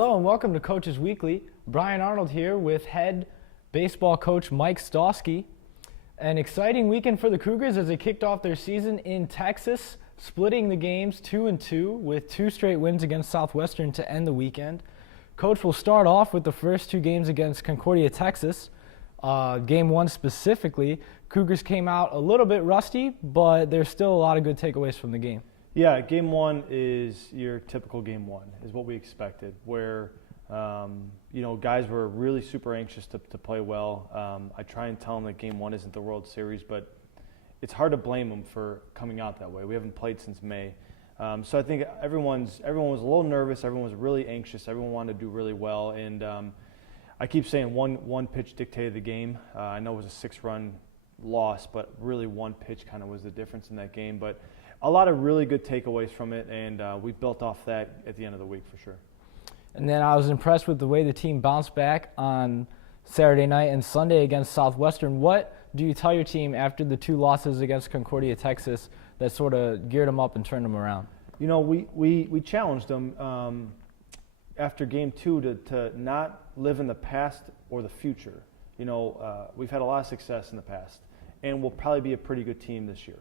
Hello and welcome to Coaches Weekly. Brian Arnold here with head baseball coach Mike Stosky. An exciting weekend for the Cougars as they kicked off their season in Texas, splitting the games 2-2 with 2 straight wins against Southwestern to end the weekend. Coach will start off with the first 2 games against Concordia, Texas. Game 1 specifically, Cougars came out a little bit rusty, but there's still a lot of good takeaways from the game. Yeah, game 1 is your typical game 1, is what we expected, where guys were really super anxious to play well. I try and tell them that game 1 isn't the World Series, but it's hard to blame them for coming out that way. We haven't played since May. So I think everyone was a little nervous, everyone was really anxious, everyone wanted to do really well, and I keep saying one pitch dictated the game. I know it was a 6-run loss, but really one pitch kind of was the difference in that game. But a lot of really good takeaways from it, and we built off that at the end of the week for sure. And then I was impressed with the way the team bounced back on Saturday night and Sunday against Southwestern. What do you tell your team after the 2 losses against Concordia, Texas, that sort of geared them up and turned them around? You know, we challenged them after game 2 to not live in the past or the future. You know, we've had a lot of success in the past, and we'll probably be a pretty good team this year.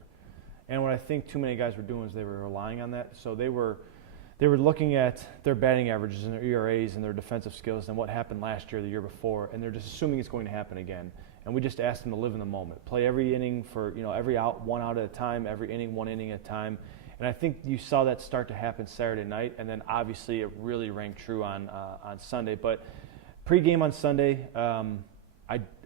And what I think too many guys were doing is they were relying on that. So they were looking at their batting averages and their ERAs and their defensive skills and what happened last year, the year before, and they're just assuming it's going to happen again. And we just asked them to live in the moment, play every inning for every out, 1 out at a time, every inning, 1 inning at a time. And I think you saw that start to happen Saturday night, and then obviously it really rang true on Sunday. But pre-game on Sunday,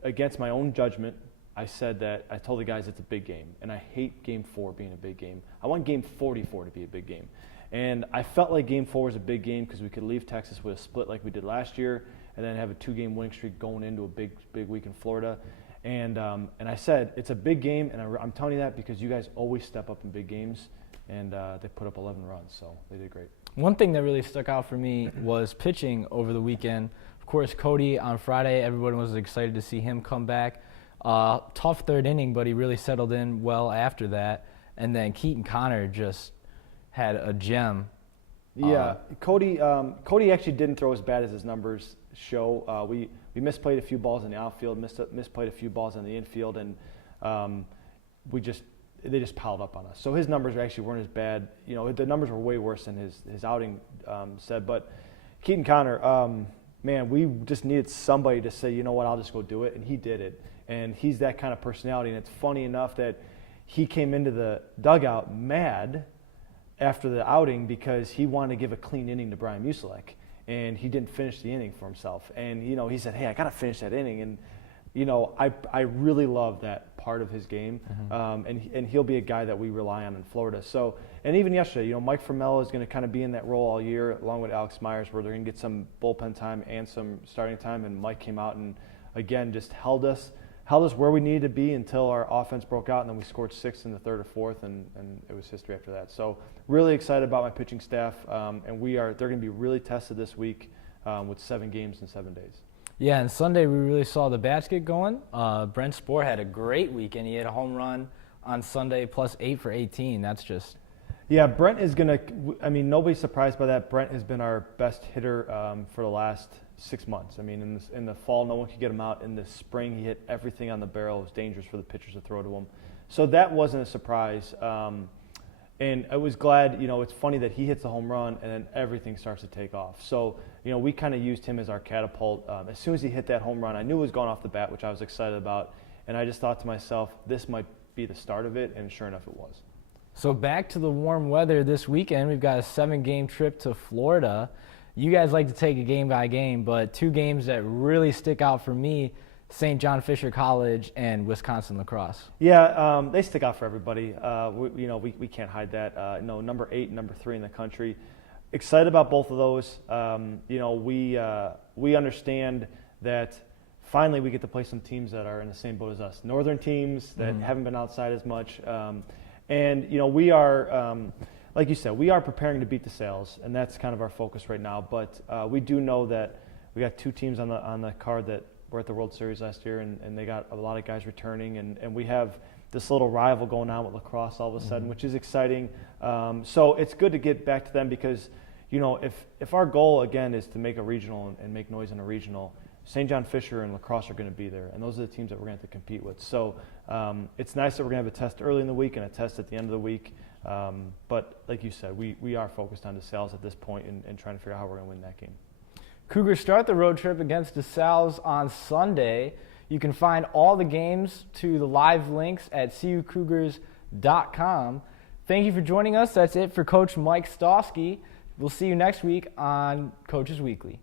against my own judgment, I said that I told the guys it's a big game, and I hate Game 4 being a big game. I want Game 44 to be a big game. And I felt like Game 4 was a big game because we could leave Texas with a split like we did last year and then have a 2-game winning streak going into a big week in Florida. And I said it's a big game, and I'm telling you that because you guys always step up in big games, and they put up 11 runs, so they did great. One thing that really stuck out for me was pitching over the weekend. Of course, Cody on Friday, everyone was excited to see him come back. Tough 3rd inning, but he really settled in well after that. And then Keaton Connor just had a gem. Yeah, Cody actually didn't throw as bad as his numbers show. We misplayed a few balls in the outfield, misplayed a few balls in the infield, and they just piled up on us. So his numbers actually weren't as bad. You know, the numbers were way worse than his outing said. But Keaton Connor, man, we just needed somebody to say, you know what, I'll just go do it, and he did it. And he's that kind of personality, and it's funny enough that he came into the dugout mad after the outing because he wanted to give a clean inning to Brian Musilek, and he didn't finish the inning for himself. And, he said, hey, I got to finish that inning. And, I really love that part of his game, and he'll be a guy that we rely on in Florida. So, and even yesterday, Mike Fromella is going to kind of be in that role all year along with Alex Myers, where they're going to get some bullpen time and some starting time, and Mike came out and, again, just held us where we needed to be until our offense broke out, and then we scored 6 in the 3rd or 4th, and it was history after that. So really excited about my pitching staff, and they're going to be really tested this week with 7 games in 7 days. Yeah, and Sunday we really saw the bats get going. Brent Spohr had a great weekend. He had a home run on Sunday plus 8 for 18. That's just... Yeah, Brent is going to – nobody's surprised by that. Brent has been our best hitter for the last 6 months. In the fall, no one could get him out. In the spring, he hit everything on the barrel. It was dangerous for the pitchers to throw to him. So that wasn't a surprise. And I was glad, it's funny that he hits the home run and then everything starts to take off. So, we kind of used him as our catapult. As soon as he hit that home run, I knew it was going off the bat, which I was excited about. And I just thought to myself, this might be the start of it, and sure enough, it was. So back to the warm weather this weekend. We've got a 7-game trip to Florida. You guys like to take it game by game, but 2 games that really stick out for me, St. John Fisher College and Wisconsin lacrosse. Yeah, they stick out for everybody. We can't hide that. Number 8 and number 3 in the country. Excited about both of those. We understand that finally we get to play some teams that are in the same boat as us. Northern teams that haven't been outside as much. And we are, like you said, we are preparing to beat the Sales, and that's kind of our focus right now. But we do know that we got 2 teams on the card that were at the World Series last year, and they got a lot of guys returning, and we have this little rival going on with lacrosse all of a sudden, which is exciting. So it's good to get back to them because, if our goal again is to make a regional and make noise in a regional, St. John Fisher and La Crosse are going to be there, and those are the teams that we're going to have to compete with. So it's nice that we're going to have a test early in the week and a test at the end of the week. But like you said, we are focused on DeSales at this point and trying to figure out how we're going to win that game. Cougars start the road trip against DeSales on Sunday. You can find all the games to the live links at cucougars.com. Thank you for joining us. That's it for Coach Mike Stosky. We'll see you next week on Coaches Weekly.